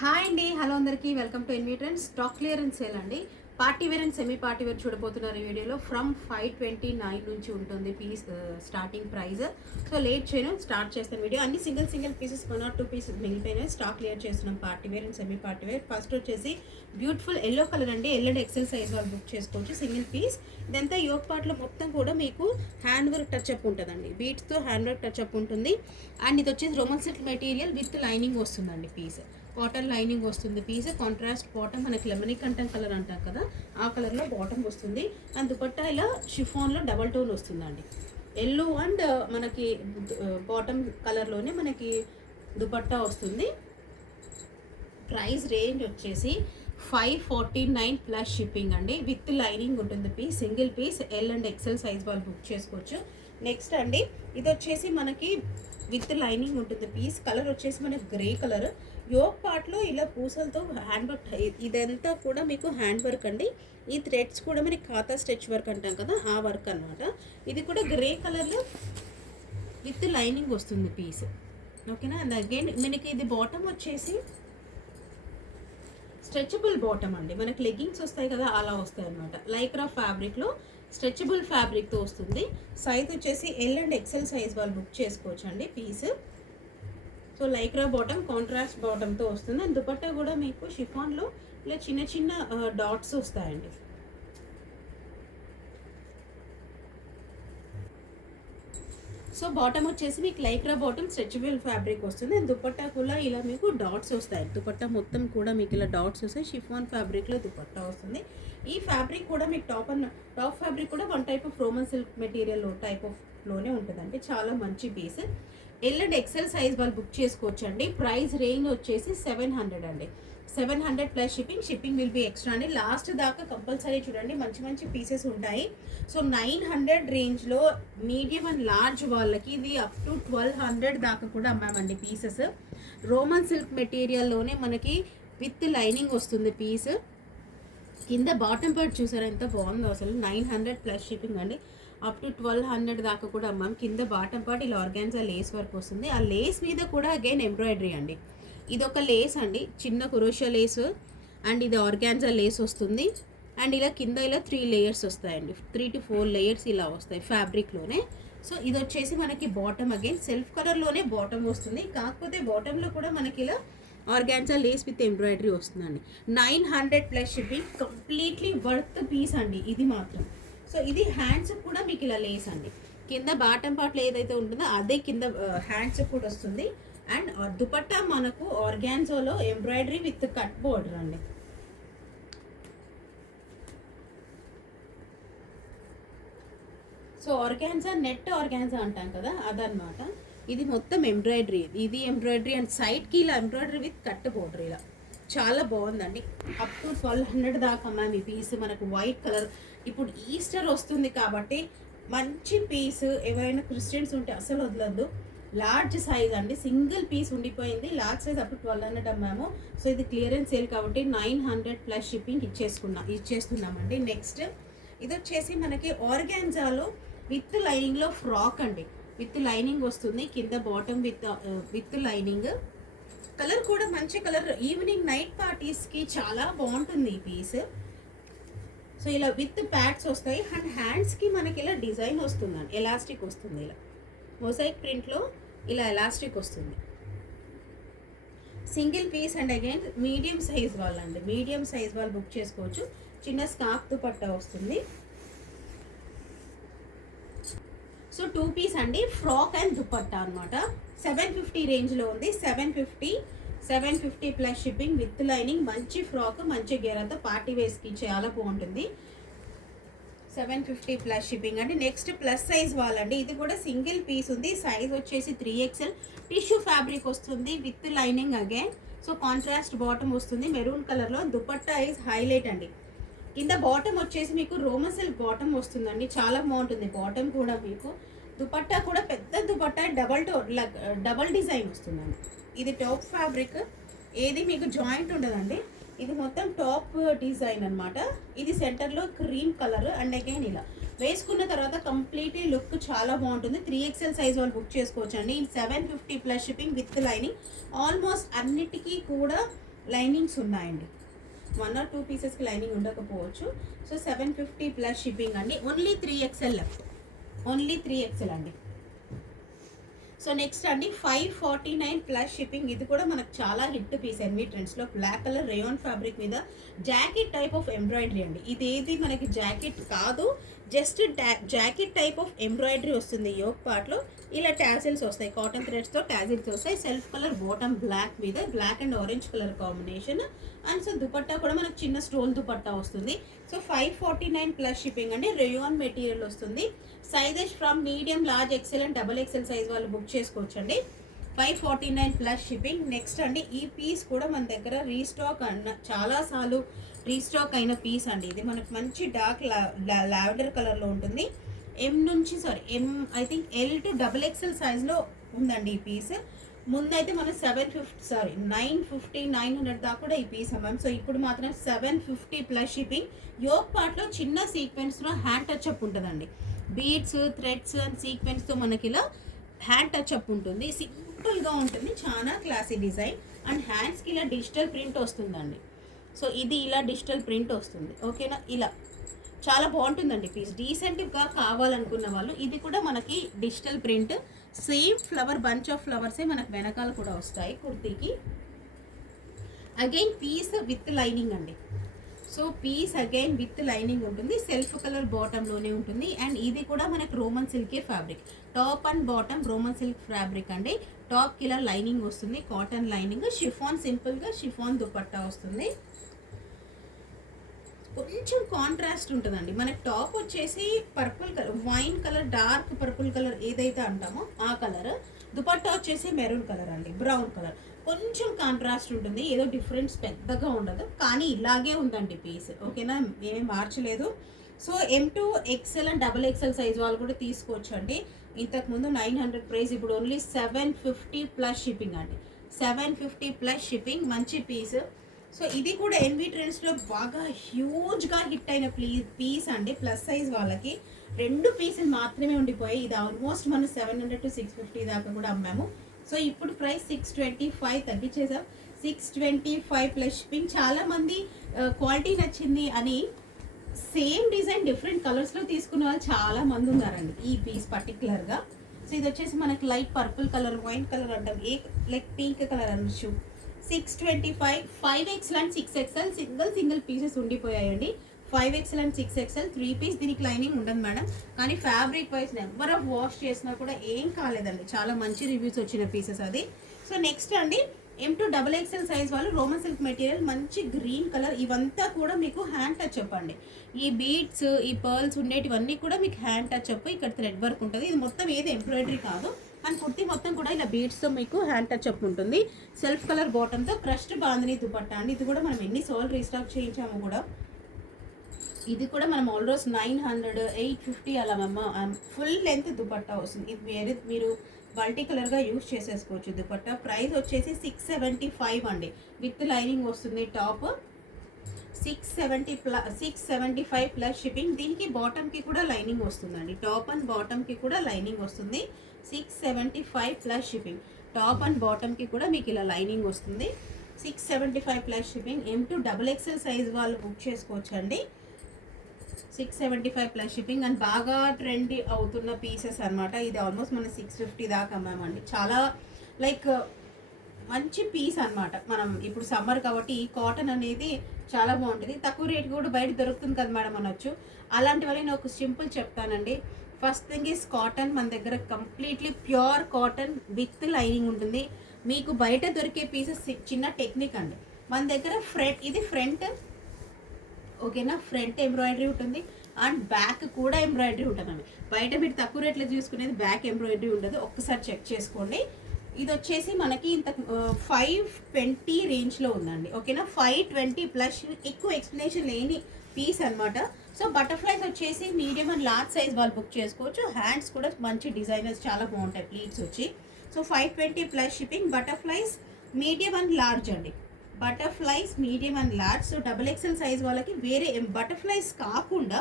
Hi అండి, hello అందరికీ, welcome to NV trends. Stock clearance sale అండి. Party wear and semi party wear చూడబోతున్నారు ఈ వీడియోలో. ఫ్రమ్ 529 నుంచి ఉంటుంది piece starting price. So late చేయను, స్టార్ట్ చేస్తాను వీడియో. అన్ని సింగిల్ పీసెస్ 1 or 2 పీసెస్ మిగిలిపోయినాయి. స్టాక్ క్లియర్ చేస్తున్నాం party wear and semi party wear. First వచ్చేసి బ్యూటిఫుల్ ఎల్లో కలర్ అండి. ఎల్ అండ్ ఎక్సెల్ సైజ్ వాళ్ళు బుక్ చేసుకోవచ్చు. Single piece. ఇదంతా యోగ్ పార్ట్లో మొత్తం కూడా మీకు హ్యాండ్ వర్క్ టచ్ అప్ ఉంటుందండి. బీట్స్తో హ్యాండ్ వర్క్ టచ్ అప్ ఉంటుంది. అండ్ ఇది వచ్చేసి Roman silk material with lining వస్తుందండి. పీస్ కాటన్ లైనింగ్ వస్తుంది. పీస్ కాంట్రాస్ట్ బాటమ్, మనకి లెమనీ కంటెంట్ కలర్ అంటాం కదా, ఆ కలర్లో బాటమ్ వస్తుంది. అండ్ దుపట్టా ఇలా షిఫాన్లో డబల్ టోన్ వస్తుందండి. ఎల్లో అండ్ మనకి బాటమ్ కలర్లోనే మనకి దుపట్టా వస్తుంది. ప్రైస్ రేంజ్ వచ్చేసి 549 ప్లస్ షిప్పింగ్ అండి. విత్ లైనింగ్ ఉంటుంది. Piece single piece L and XL size వాళ్ళు బుక్ చేసుకోవచ్చు. నెక్స్ట్ అండి, ఇది వచ్చేసి మనకి విత్ లైనింగ్ ఉంటుంది. పీస్ కలర్ వచ్చేసి మనకి గ్రే కలర్. యోగ్ పార్ట్లో ఇలా పూసలతో హ్యాండ్ వర్క్, ఇదంతా కూడా మీకు హ్యాండ్ వర్క్ అండి. ఈ థ్రెడ్స్ కూడా మనకి ఖాతా స్టిచ్ వర్క్ అంటాం కదా, ఆ వర్క్ అనమాట. ఇది కూడా గ్రే కలర్లో విత్ లైనింగ్ వస్తుంది పీస్. ఓకేనా. అండ్ అగైన్ మనకి ఇది బాటమ్ వచ్చేసి స్ట్రెచబుల్ బాటమ్ అండి. మనకి లెగ్గింగ్స్ వస్తాయి కదా, అలా వస్తాయి అనమాట. లైక్రా ఫ్యాబ్రిక్లో స్ట్రెచబుల్ ఫ్యాబ్రిక్తో వస్తుంది. సైజ్ వచ్చేసి ఎల్ అండ్ ఎక్సెల్ సైజ్ వాళ్ళు బుక్ చేసుకోవచ్చు అండి piece. So lycra bottom, contrast బాటమ్తో వస్తుంది. అండ్ దుపట్టా కూడా మీకు షిఫాన్లో ఇలా చిన్న చిన్న డాట్స్ వస్తాయండి. సో బాటమ్ వచ్చేసి మీకు లైక్రా బాటమ్ స్ట్రెచబుల్ ఫ్యాబ్రిక్ వస్తుంది. అండ్ దుపట్టా కూడా ఇలా మీకు డాట్స్ వస్తాయి. దుపట్టా మొత్తం కూడా మీకు ఇలా డాట్స్ వస్తాయి. షిఫాన్ ఫ్యాబ్రిక్లో దుపట్టా వస్తుంది. ఈ ఫ్యాబ్రిక్ కూడా మీకు టాప్ ఫ్యాబ్రిక్ కూడా one type of roman silk material type ఆఫ్లోనే ఉంటుందండి. చాలా మంచి piece. L and XL size వాళ్ళు బుక్ చేసుకోవచ్చు అండి. ప్రైస్ రేంజ్ వచ్చేసి 700 అండి. 700 plus shipping will be extra అండి. లాస్ట్ దాకా కంపల్సరీ చూడండి, మంచి మంచి పీసెస్ ఉంటాయి. సో 900 రేంజ్లో మీడియం అండ్ లార్జ్ వాళ్ళకి ఇది అప్ టు 1200 దాకా కూడా అమ్మామండి పీసెస్. రోమన్ సిల్క్ మెటీరియల్లోనే మనకి విత్ లైనింగ్ వస్తుంది పీస్. కింద బాటమ్ పార్ట్ చూసారా ఎంత బాగుందో అసలు. 900 ప్లస్ షిప్పింగ్ అండి. అప్ టు 1200 దాకా కూడా అమ్మాం. కింద బాటమ్ పార్ట్ ఇలా ఆర్గాన్జా లేస్ వర్క్ వస్తుంది. ఆ లేస్ మీద కూడా అగైన్ ఎంబ్రాయిడరీ అండి. ఇది ఒక లేస్ అండి, చిన్న కురోషియా లేస్. అండ్ ఇది ఆర్గాన్జా లేస్ వస్తుంది. అండ్ ఇలా కింద ఇలా 3 లేయర్స్ వస్తాయండి. 3 to 4 లేయర్స్ ఇలా వస్తాయి ఫ్యాబ్రిక్లోనే. సో ఇది వచ్చేసి మనకి బాటమ్, అగైన్ సెల్ఫ్ కలర్లోనే బాటమ్ వస్తుంది. కాకపోతే బాటంలో కూడా మనకి ఇలా ఆర్గాన్జా లేస్ విత్ ఎంబ్రాయిడరీ వస్తుందండి. 900 plus shipping. Completely worth piece అండి ఇది మాత్రం. సో ఇది హ్యాండ్స్ కూడా మీకు ఇలా లేస్ అండి. కింద బాటమ్ పార్ట్లో ఏదైతే ఉంటుందో అదే కింద హ్యాండ్స్ కూడా వస్తుంది. అండ్ దుపట్టా మనకు ఆర్గాన్జాలో ఎంబ్రాయిడరీ విత్ కట్ బోర్డర్ అండి. సో ఆర్గాన్జా, నెట్ ఆర్గాన్జా అంటాం కదా, అదనమాట. ఇది మొత్తం ఎంబ్రాయిడరీ. ఇది ఎంబ్రాయిడరీ అండ్ సైడ్కి ఇలా ఎంబ్రాయిడరీ విత్ కట్ బోర్డర్. ఇలా చాలా బాగుందండి. అప్ టు 1200 దాకా మ్యామ్ ఈ పీస్. మనకు వైట్ కలర్. ఇప్పుడు ఈస్టర్ వస్తుంది కాబట్టి మంచి పీస్. ఎవరైనా క్రిస్టియన్స్ ఉంటే అసలు వదలద్దు. లార్జ్ సైజ్ అండి. సింగిల్ పీస్ ఉండిపోయింది. లార్జ్ సైజ్ అప్పుడు 1200 అమ్మాము. సో ఇది క్లియరెన్స్ సేల్ కాబట్టి 900 ప్లస్ షిప్పింగ్ ఇచ్చేస్తున్నామండి. నెక్స్ట్ ఇది వచ్చేసి మనకి ఆర్గాన్జాలో విత్ లైనింగ్లో ఫ్రాక్ అండి. విత్ లైనింగ్ వస్తుంది. కింద బాటమ్ విత్ లైనింగ్. కలర్ కూడా మంచి కలర్. ఈవినింగ్ నైట్ పార్టీస్కి చాలా బాగుంటుంది ఈ పీస్. సో ఇలా విత్ ప్యాడ్స్ వస్తాయి. అండ్ హ్యాండ్స్కి మనకి ఇలా డిజైన్ వస్తుందండి, ఎలాస్టిక్ వస్తుంది. ఇలా మొజైక్ ప్రింట్లో ఇలా ఎలాస్టిక్ వస్తుంది. Single piece and again medium size వాళ్ళండి. మీడియం సైజ్ వాళ్ళు బుక్ చేసుకోవచ్చు. చిన్న స్కార్ఫ్ దుపట్టా వస్తుంది. సో 2 పీస్ అండి, ఫ్రాక్ అండ్ దుపట్టా అనమాట. 750 రేంజ్లో ఉంది. 750 ప్లస్ షిప్పింగ్ విత్ లైనింగ్. మంచి ఫ్రాక్, మంచి గేరాతో పార్టీ వేస్కి చాలా బాగుంటుంది. 750 ప్లస్ షిప్పింగ్ అండి. నెక్స్ట్ ప్లస్ సైజ్ వాళ్ళండి. ఇది కూడా సింగిల్ పీస్ ఉంది. సైజ్ వచ్చేసి 3XL. టిష్యూ ఫ్యాబ్రిక్ వస్తుంది with lining again. So contrast bottom వస్తుంది మెరూన్ కలర్లో. దుపట్టా ఈజ్ హైలైట్ అండి. కింద బాటమ్ వచ్చేసి మీకు రోమన్ సిల్క్ బాటమ్ వస్తుందండి. చాలా బాగుంటుంది బాటమ్ కూడా మీకు. దుపట్టా కూడా పెద్ద దుపట్టా, డబల్ డిజైన్ వస్తుందండి. ఇది టాప్ ఫ్యాబ్రిక్. ఏది మీకు జాయింట్ ఉండదండి. ఇది మొత్తం టాప్ డిజైన్ అనమాట. ఇది సెంటర్లో క్రీమ్ కలర్. అండ్ అగైన్ ఇలా వేసుకున్న తర్వాత కంప్లీట్లీ లుక్ చాలా బాగుంటుంది. 3XL సైజ్ వాళ్ళు బుక్ చేసుకోవచ్చు అండి. 750 plus shipping with lining. Almost అన్నిటికీ కూడా లైనింగ్స్ ఉన్నాయండి. 1 or 2 పీసెస్కి లైనింగ్ ఉండకపోవచ్చు. సో 750 ప్లస్ షిప్పింగ్ అండి. Only 3XL left, only 3XL అండి. సో నెక్స్ట్ అండి 549 ప్లస్ షిప్పింగ్. ఇది కూడా మనకు చాలా హిట్ పీస్ ఎన్వి ట్రెండ్స్లో. బ్లాక్ కలర్ రేయాన్ ఫ్యాబ్రిక్ మీద జాకెట్ టైప్ ఆఫ్ ఎంబ్రాయిడరీ అండి. ఇదేది మనకి జాకెట్ కాదు, just jacket type of embroidery వస్తుంది. యోక్ పార్ట్లో ఇలా టాజిల్స్ వస్తాయి, కాటన్ థ్రెడ్స్తో టాజిల్స్ వస్తాయి. సెల్ఫ్ కలర్ బాటమ్ బ్లాక్ మీద black and orange colour combination. And so dupatta కూడా మనకు చిన్న స్టోల్ దుపట్టా వస్తుంది. సో 549 ప్లస్ షిప్పింగ్ అండి. రేయాన్ మెటీరియల్ వస్తుంది. Sizes from medium, large, XL and XXL size వాళ్ళు బుక్ చేసుకోవచ్చండి. 549 ప్లస్ షిప్పింగ్. నెక్స్ట్ అండి ఈ పీస్ కూడా మన దగ్గర రీస్టాక్ చాలాసార్లు రీస్టాక్ అయిన పీస్ అండి. ఇది మనకు మంచి డార్క్ లావెండర్ కలర్లో ఉంటుంది. I think L to XXL సైజ్లో ఉందండి ఈ పీస్. ముందైతే మనం 950 900 దాకా కూడా ఈ పీస్ అమ్మాం. సో ఇప్పుడు మాత్రం 750 ప్లస్ షిప్పింగ్. యోక్ పార్ట్లో చిన్న సీక్వెన్స్లో హ్యాండ్ టచ్ అప్ ఉంటుందండి. బీడ్స్, థ్రెడ్స్ అండ్ సీక్వెన్స్తో మనకి ఇలా హ్యాండ్ టచ్ అప్ ఉంటుంది. సింపుల్గా ఉంటుంది, చాలా క్లాసీ డిజైన్. అండ్ హ్యాండ్స్కి ఇలా డిజిటల్ ప్రింట్ వస్తుందండి. సో ఇది ఇలా డిజిటల్ ప్రింట్ వస్తుంది, ఓకేనా. ఇలా చాలా బాగుంటుందండి పీస్. డీసెంట్గా కావాలనుకున్న వాళ్ళు ఇది కూడా మనకి digital print. Same flower, bunch of ఫ్లవర్సే మనకు వెనకాల కూడా వస్తాయి కుర్తీకి. అగైన్ పీస్ విత్ లైనింగ్ అండి. So piece again with lining ఉంటుంది. సెల్ఫ్ కలర్ బాటంలోనే ఉంటుంది. అండ్ ఇది కూడా మనకు రోమన్ సిల్కే fabric. Top and bottom roman silk fabric అండి. టాప్కి ఇలా లైనింగ్ వస్తుంది, కాటన్ లైనింగ్. షిఫాన్, సింపుల్గా షిఫాన్ దుపట్టా వస్తుంది. కొంచెం కాంట్రాస్ట్ ఉంటుందండి. మనకి టాప్ వచ్చేసి purple colour, wine colour, dark purple colour ఏదైతే అంటామో ఆ కలర్. దుపట్టా వచ్చేసి మెరూన్ కలర్ అండి, బ్రౌన్ కలర్. కొంచెం కాంట్రాస్ట్ ఉంటుంది, ఏదో డిఫరెన్స్ పెద్దగా ఉండదు, కానీ ఇలాగే ఉందండి పీస్, ఓకేనా. ఏమీ మార్చలేదు. So M to XL and XXL size వాళ్ళు కూడా తీసుకోవచ్చు అండి. ఇంతకుముందు 900 ప్రైస్, ఇప్పుడు ఓన్లీ 750 ప్లస్ షిప్పింగ్ అండి. 750 ప్లస్ షిప్పింగ్. మంచి పీస్. సో ఇది కూడా ఎన్వి ట్రెండ్స్లో బాగా హ్యూజ్గా హిట్ అయిన పీస్ అండి. ప్లస్ సైజ్ వాళ్ళకి 2 పీసులు మాత్రమే ఉండిపోయాయి. ఇది ఆల్మోస్ట్ మనం 700 to 650 దాకా కూడా అమ్మాము. సో ఇప్పుడు ప్రైస్ 625 తగ్గించేసాం. 625 plus shipping. చాలామంది క్వాలిటీ నచ్చింది అని సేమ్ డిజైన్ డిఫరెంట్ కలర్స్లో తీసుకున్న వాళ్ళు చాలామంది ఉన్నారండి ఈ పీస్ పర్టికులర్గా. సో ఇది వచ్చేసి మనకి light purple colour, wine colour అంటాం, లైక్ పింక్ కలర్ అనొచ్చు. 625. 5XL and 6XL single pieces ఉండిపోయాయండి. 5XL and 6XL 3 piece. దీనికి లైనింగ్ ఉండదు మేడం, కానీ fabric wise number of wash చేసినా కూడా ఏం కాలేదండి. చాలా మంచి రివ్యూస్ వచ్చిన పీసెస్ అది. సో నెక్స్ట్ అండి M to XXL సైజ్ వాళ్ళు రోమన్ సిల్క్ మెటీరియల్, మంచి గ్రీన్ కలర్. ఇవంతా కూడా మీకు హ్యాండ్ టచ్ అప్ అండి. ఈ బీడ్స్, ఈ పర్ల్స్ ఉండేటివన్నీ కూడా మీకు హ్యాండ్ టచ్ అప్. ఇక్కడ థ్రెడ్ వర్క్ ఉంటుంది. ఇది మొత్తం ఏది ఎంబ్రాయిడరీ కాదు. అండ్ కుర్తీ మొత్తం కూడా ఇలా బీడ్స్తో మీకు హ్యాండ్ టచ్ అప్ ఉంటుంది. సెల్ఫ్ కలర్ బాటంతో క్రష్డ్ బాందిని దుపట్టా అండి. ఇది కూడా మనం ఎన్నిసార్లు రీస్టాక్ చేయించాము కూడా. ఇది కూడా మనం ఆల్మోస్ట్ 900, 850 అలా ఫుల్ లెంత్ దుపట్టా వస్తుంది. ఇది వేరే మీరు మల్టీ కలర్గా యూజ్ చేసేసుకోవచ్చు దుపట్టా. ప్రైస్ వచ్చేసి 675 అండి. విత్ లైనింగ్ వస్తుంది. Top 675 plus shipping. దీనికి బాటమ్కి కూడా లైనింగ్ వస్తుందండి. టాప్ అండ్ బాటమ్కి కూడా లైనింగ్ వస్తుంది. 675 ప్లస్ షిప్పింగ్. టాప్ అండ్ బాటమ్కి కూడా మీకు ఇలా లైనింగ్ వస్తుంది. 675 plus shipping. M to XXL size వాళ్ళు బుక్ చేసుకోవచ్చు అండి. 675 ప్లస్ షిప్పింగ్. అండ్ బాగా ట్రెండ్ అవుతున్న పీసెస్ అనమాట. ఇది ఆల్మోస్ట్ మనం 650 దాకా అమ్మామండి. చాలా లైక్ మంచి పీస్ అనమాట. మనం ఇప్పుడు సమ్మర్ కాబట్టి ఈ కాటన్ అనేది చాలా బాగుంటుంది. తక్కువ రేట్ కూడా బయట దొరుకుతుంది కదా మేడం అనొచ్చు. అలాంటి వల్ల నేను ఒక సింపుల్ చెప్తానండి. First thing is cotton. మన దగ్గర completely pure cotton with lining ఉంటుంది. మీకు బయట దొరికే పీసెస్ చిన్న టెక్నిక్ అండి. మన దగ్గర ఇది ఫ్రంట్, ఓకేనా. ఫ్రంట్ ఎంబ్రాయిడరీ ఉంటుంది అండ్ బ్యాక్ కూడా ఎంబ్రాయిడరీ ఉంటుందండి. బయట మీరు తక్కువ రేట్లో చూసుకునేది బ్యాక్ ఎంబ్రాయిడరీ ఉండదు. ఒక్కసారి చెక్ చేసుకోండి. ఇది వచ్చేసి మనకి ఇంత 520 రేంజ్లో ఉందండి, ఓకేనా. 520 ప్లస్. ఎక్కువ ఎక్స్ప్లెనేషన్ లేని పీస్ అనమాట. సో బటర్ఫ్లైస్ వచ్చేసి మీడియం అండ్ లార్జ్ సైజ్ వాళ్ళు బుక్ చేసుకోవచ్చు. హ్యాండ్స్ కూడా మంచి డిజైనర్స్ చాలా బాగుంటాయి ప్లీట్స్ వచ్చి. So 520 plus shipping. Butterflies medium and large అండి. Butterflies medium and large. So XXL size వాళ్ళకి వేరే బటర్ఫ్లైస్ కాకుండా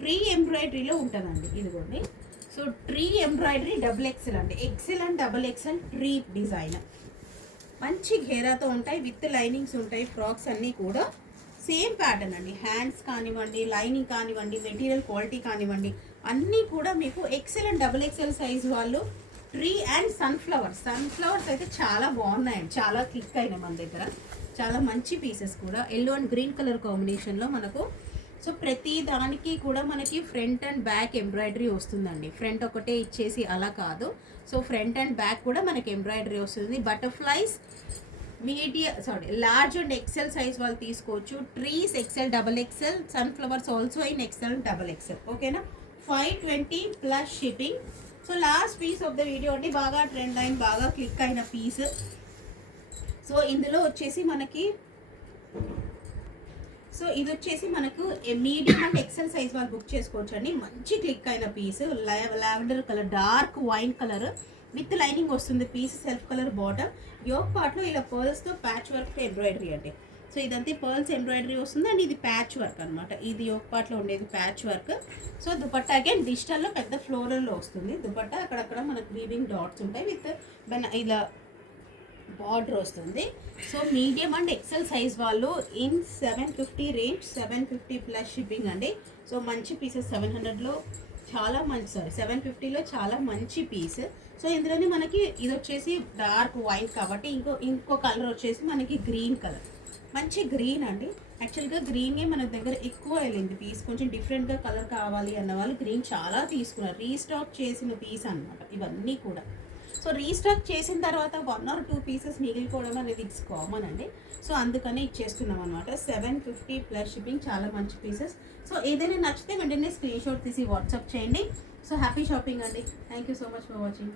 ట్రీ ఎంబ్రాయిడరీలో ఉంటుందండి. ఇదిగోండి. సో ట్రీ ఎంబ్రాయిడరీ XXL అండి. XL and XXL tree design. మంచి ఘేరాతో ఉంటాయి, విత్ లైనింగ్స్ ఉంటాయి. ఫ్రాక్స్ అన్నీ కూడా సేమ్ ప్యాటర్న్ అండి. హ్యాండ్స్ కానివ్వండి, లైనింగ్ కానివ్వండి, మెటీరియల్ క్వాలిటీ కానివ్వండి, అన్నీ కూడా మీకు XL and double XL size వాళ్ళు ట్రీ అండ్ సన్ఫ్లవర్స్ అయితే చాలా బాగున్నాయండి, చాలా క్లిక్ అయినాయి మన దగ్గర. చాలా మంచి పీసెస్ కూడా ఎల్లో అండ్ గ్రీన్ కలర్ కాంబినేషన్లో మనకు. సో ప్రతి దానికి కూడా మనకి ఫ్రంట్ అండ్ బ్యాక్ ఎంబ్రాయిడరీ వస్తుందండి. ఫ్రంట్ ఒకటే ఇచ్చేసి అలా కాదు, సో ఫ్రంట్ అండ్ బ్యాక్ కూడా మనకి ఎంబ్రాయిడరీ వస్తుంది. Butterflies large and XL size వాళ్ళు తీసుకోవచ్చు. Trees XL double XL, sunflowers also in XL and double XL. ఓకేనా, 520 plus shipping. So last piece of the video అండి, బాగా ట్రెండ్ లైన్ బాగా click అయిన పీస్. సో ఇందులో వచ్చేసి మనకి ఇది వచ్చేసి మనకు మీడియం అండ్ ఎక్సెల్ సైజ్ వాళ్ళు బుక్ చేసుకోవచ్చు అండి. మంచి క్లిక్ అయిన piece, lavender colour, dark wine colour with lining వస్తుంది. Piece self colour bottom, yoke పార్ట్లో ఇలా పర్ల్స్తో ప్యాచ్ వర్క్ ఎంబ్రాయిడరీ అండి. సో ఇదంతా పర్ల్స్ ఎంబ్రాయిడరీ వస్తుంది అండ్ ఇది ప్యాచ్ వర్క్ అనమాట. ఇది యోక్ పార్ట్లో ఉండేది patch work. So dupatta again డిజిటల్లో పెద్ద ఫ్లోరల్లో వస్తుంది. దుపట్టా అక్కడక్కడ మనకు వీవింగ్ డాట్స్ ఉంటాయి, విత్ ఇలా బార్డర్ వస్తుంది. So medium and XL size వాళ్ళు ఇన్ 750 రేంజ్, 750 ప్లస్ షిప్పింగ్ అండి. సో మంచి పీసెస్ 700లో చాలా మంచి, 750లో చాలా మంచి పీస్. సో ఇందులోనే మనకి ఇది వచ్చేసి డార్క్ వైట్ కాబట్టి ఇంకో కలర్ వచ్చేసి మనకి గ్రీన్ కలర్, మంచి గ్రీన్ అండి. యాక్చువల్గా గ్రీనే మన దగ్గర ఎక్కువ వెళ్ళింది పీస్. కొంచెం డిఫరెంట్గా కలర్ కావాలి అన్న వాళ్ళు గ్రీన్ చాలా తీసుకున్నారు. రీస్టాక్ చేసిన పీస్ అనమాట ఇవన్నీ కూడా. సో రీస్టాక్ చేసిన తర్వాత 1 or 2 పీసెస్ మిగిలిపోవడం అనేది ఇట్స్ కామన్ అండి. సో అందుకనే ఇచ్చేస్తున్నాం అనమాట. 750 ప్లస్ షిప్పింగ్, చాలా మంచి పీసెస్. సో ఏదైనా నచ్చితే వెంటనే స్క్రీన్ షాట్ తీసి వాట్సాప్ చేయండి. సో హ్యాపీ షాపింగ్ అండి. Thank you so much for watching.